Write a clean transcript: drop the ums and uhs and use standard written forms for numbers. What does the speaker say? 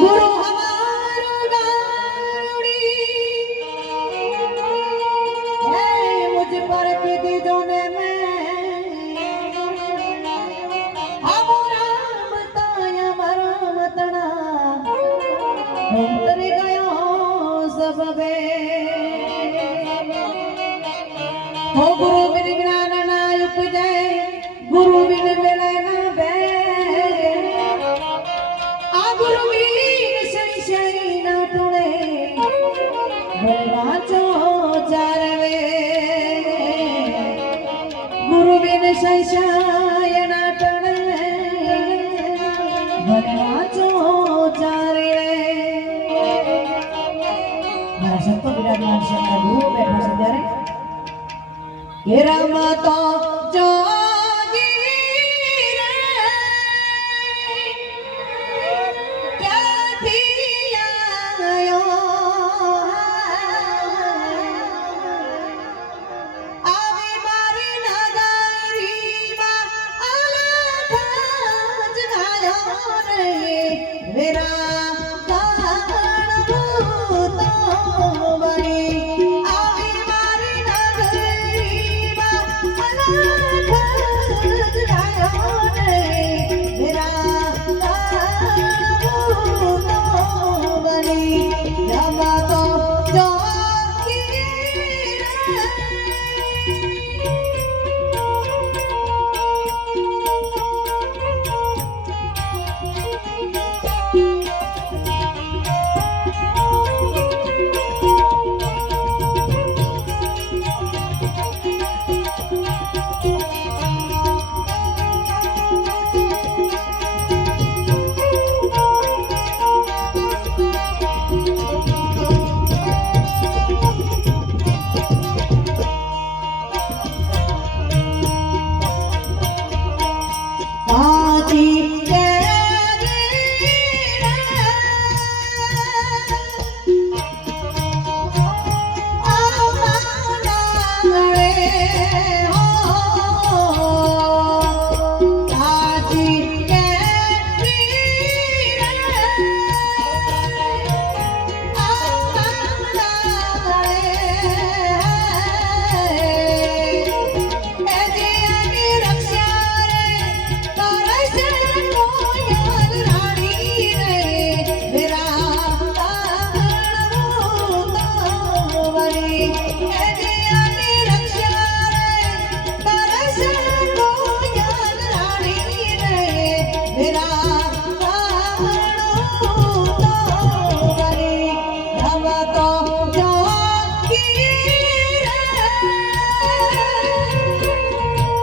गुरु हमारो गारुड़ी है मुझ पर विधि जोने में हम राम ताया मरम तना उतर गयो सब बे हो गुरु बिन ज्ञान ना उपजे गुरु बिन मिले ना बे आ गुरु बिन सही ना टुणे भरवाचो चारवे गुरु बिन सही ना टुणे भरवाचो चारे मारा संतो विराजमान છે ગુરુ બેઠા છે ત્યારે કે રામ તો જોગી રે ક્યાંથી આયો આવી મારી નગરીમાં અલખ જગાયો રે વેરા Ah